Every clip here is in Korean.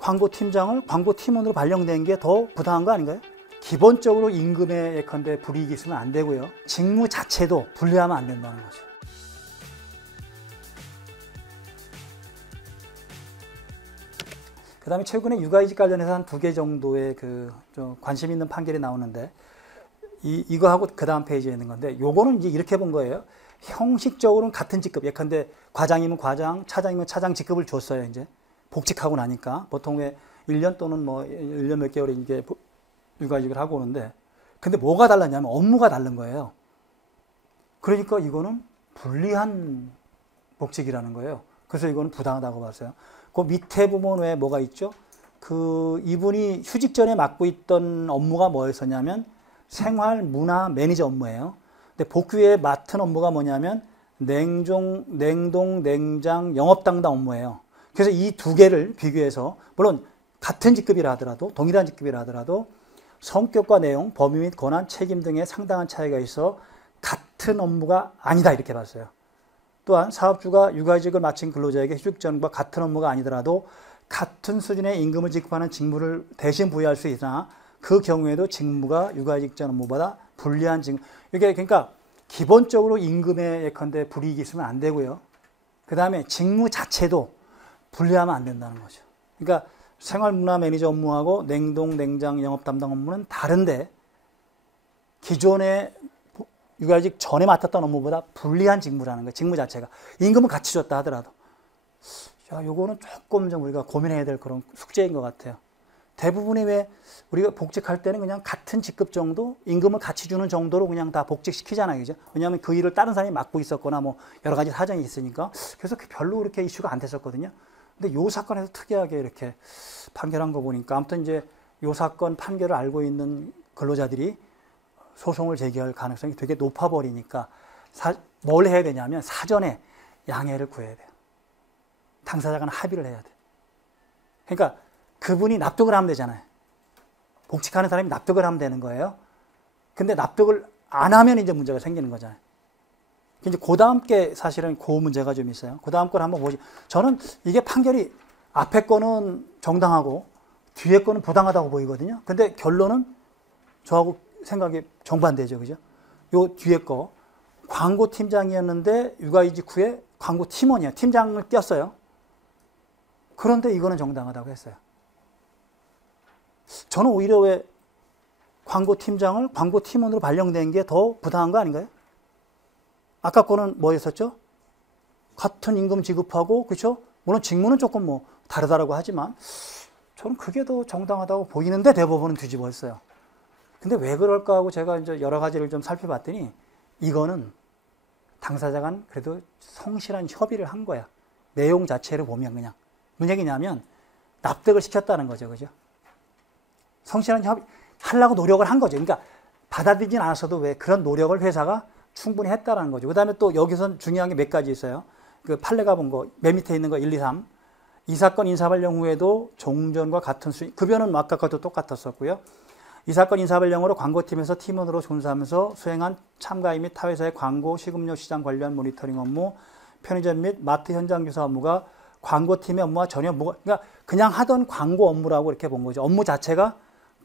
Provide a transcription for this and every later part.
광고팀장을 광고팀원으로 발령된 게 더 부당한 거 아닌가요? 기본적으로 임금에 예컨대 불이익이 있으면 안 되고요. 직무 자체도 분리하면 안 된다는 거죠. 그 다음에 최근에 육아이직 관련해서 한 2개 정도의 좀 관심 있는 판결이 나오는데, 이거하고 그 다음 페이지에 있는 건데, 요거는 이제 이렇게 본 거예요. 형식적으로는 같은 직급, 예컨대 과장이면 과장, 차장이면 차장 직급을 줬어요. 이제 복직하고 나니까 보통 왜 1년 또는 뭐 1년 몇 개월에 이게 육아이직을 하고 오는데, 근데 뭐가 달랐냐면 업무가 다른 거예요. 그러니까 이거는 불리한 복직이라는 거예요. 그래서 이거는 부당하다고 봤어요. 그 밑에 부분 외에 뭐가 있죠? 이분이 휴직 전에 맡고 있던 업무가 뭐였었냐면 생활 문화 매니저 업무예요. 근데 복귀 후에 맡은 업무가 뭐냐면 냉동, 냉장, 영업 담당 업무예요. 그래서 이 2개를 비교해서, 물론 같은 직급이라 하더라도, 동일한 직급이라 하더라도 성격과 내용, 범위 및 권한, 책임 등에 상당한 차이가 있어 같은 업무가 아니다, 이렇게 봤어요. 또한 사업주가 육아이직을 마친 근로자에게 휴직 전과 같은 업무가 아니더라도 같은 수준의 임금을 지급하는 직무를 대신 부여할 수 있으나 그 경우에도 직무가 육아이직 전 업무보다 불리한 직무. 이게 그러니까 기본적으로 임금에 예컨대 불이익이 있으면 안 되고요. 그 다음에 직무 자체도 분리하면 안 된다는 거죠. 그러니까 생활문화 매니저 업무하고 냉동, 냉장, 영업 담당 업무는 다른데 기존의 육아이직 전에 맡았던 업무보다 불리한 직무라는 거예요. 직무 자체가. 임금은 같이 줬다 하더라도. 야, 요거는 조금 좀 우리가 고민해야 될 그런 숙제인 것 같아요. 대부분이 왜 우리가 복직할 때는 그냥 같은 직급 정도, 임금을 같이 주는 정도로 그냥 다 복직시키잖아요. 그죠? 왜냐하면 그 일을 다른 사람이 맡고 있었거나 뭐 여러 가지 사정이 있으니까. 그래서 별로 그렇게 이슈가 안 됐었거든요. 근데 요 사건에서 특이하게 이렇게 판결한 거 보니까 아무튼 이제 요 사건 판결을 알고 있는 근로자들이 소송을 제기할 가능성이 되게 높아 버리니까 뭘 해야 되냐면 사전에 양해를 구해야 돼요. 당사자 간 합의를 해야 돼요. 그러니까 그분이 납득을 하면 되잖아요. 복직하는 사람이 납득을 하면 되는 거예요. 근데 납득을 안 하면 이제 문제가 생기는 거잖아요. 이제 그 다음 게 사실은 그 문제가 좀 있어요. 그 다음 걸 한번 보죠. 저는 이게 판결이 앞에 거는 정당하고 뒤에 거는 부당하다고 보이거든요. 근데 결론은 저하고 생각이 정반대죠. 그죠? 요 뒤에 거. 광고팀장이었는데 육아이직 후에 광고팀원이에요. 팀장을 띄었어요. 그런데 이거는 정당하다고 했어요. 저는 오히려 왜 광고팀장을 광고팀원으로 발령된 게 더 부당한 거 아닌가요? 아까 거는 뭐였었죠? 같은 임금 지급하고, 그렇죠? 물론 직무는 조금 뭐 다르다고 하지만 저는 그게 더 정당하다고 보이는데 대법원은 뒤집어했어요. 근데 왜 그럴까 하고 제가 이제 여러 가지를 좀 살펴봤더니 이거는 당사자 간 그래도 성실한 협의를 한 거야. 내용 자체를 보면 그냥. 무슨 얘기냐면 납득을 시켰다는 거죠. 그죠? 성실한 협의, 하려고 노력을 한 거죠. 그러니까 받아들이진 않았어도 왜 그런 노력을 회사가 충분히 했다라는 거죠. 그 다음에 또 여기선 중요한 게 몇 가지 있어요. 그 판례가 본 거, 맨 밑에 있는 거 1, 2, 3. 이 사건 인사발령 후에도 종전과 같은 수익, 급여는 아까 것도 똑같았었고요. 이 사건 인사발령으로 광고팀에서 팀원으로 존수하면서 수행한 참가인 및 타회사의 광고, 식음료 시장 관련 모니터링 업무, 편의점 및 마트 현장 조사 업무가 광고팀의 업무와 전혀 그러니까 그냥 하던 광고 업무라고 이렇게 본 거죠. 업무 자체가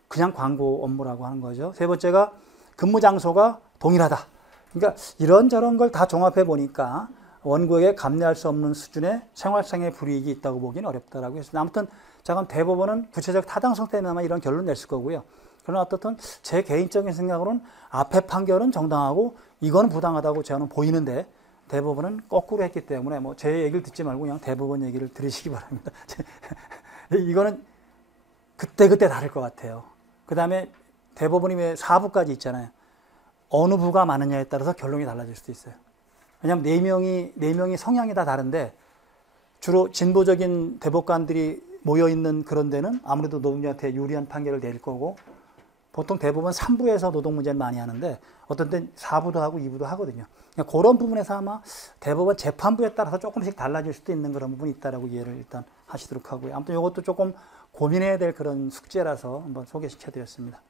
그냥 광고 업무라고 하는 거죠. 세 번째가 근무 장소가 동일하다. 그러니까 이런저런 걸 다 종합해 보니까 원고에게 감내할 수 없는 수준의 생활상의 불이익이 있다고 보기는 어렵다라고 했습니다. 아무튼 자간 대법원은 구체적 타당성 때문에 아마 이런 결론을 냈을 거고요. 그러나 어떻든 제 개인적인 생각으로는 앞에 판결은 정당하고 이거는 부당하다고 저는 보이는데 대법원은 거꾸로 했기 때문에 뭐 제 얘기를 듣지 말고 그냥 대법원 얘기를 들으시기 바랍니다. 이거는 그때그때 다를 것 같아요. 그 다음에 대법원이 왜 4부까지 있잖아요. 어느 부가 많으냐에 따라서 결론이 달라질 수도 있어요. 왜냐하면 4명이 성향이 다 다른데 주로 진보적인 대법관들이 모여있는 그런 데는 아무래도 노동자한테 유리한 판결을 내릴 거고 보통 대부분 3부에서 노동 문제를 많이 하는데 어떤 때는 4부도 하고 2부도 하거든요. 그러니까 그런 부분에서 아마 대법원 재판부에 따라서 조금씩 달라질 수도 있는 그런 부분이 있다라고 이해를 일단 하시도록 하고요. 아무튼 이것도 조금 고민해야 될 그런 숙제라서 한번 소개시켜 드렸습니다.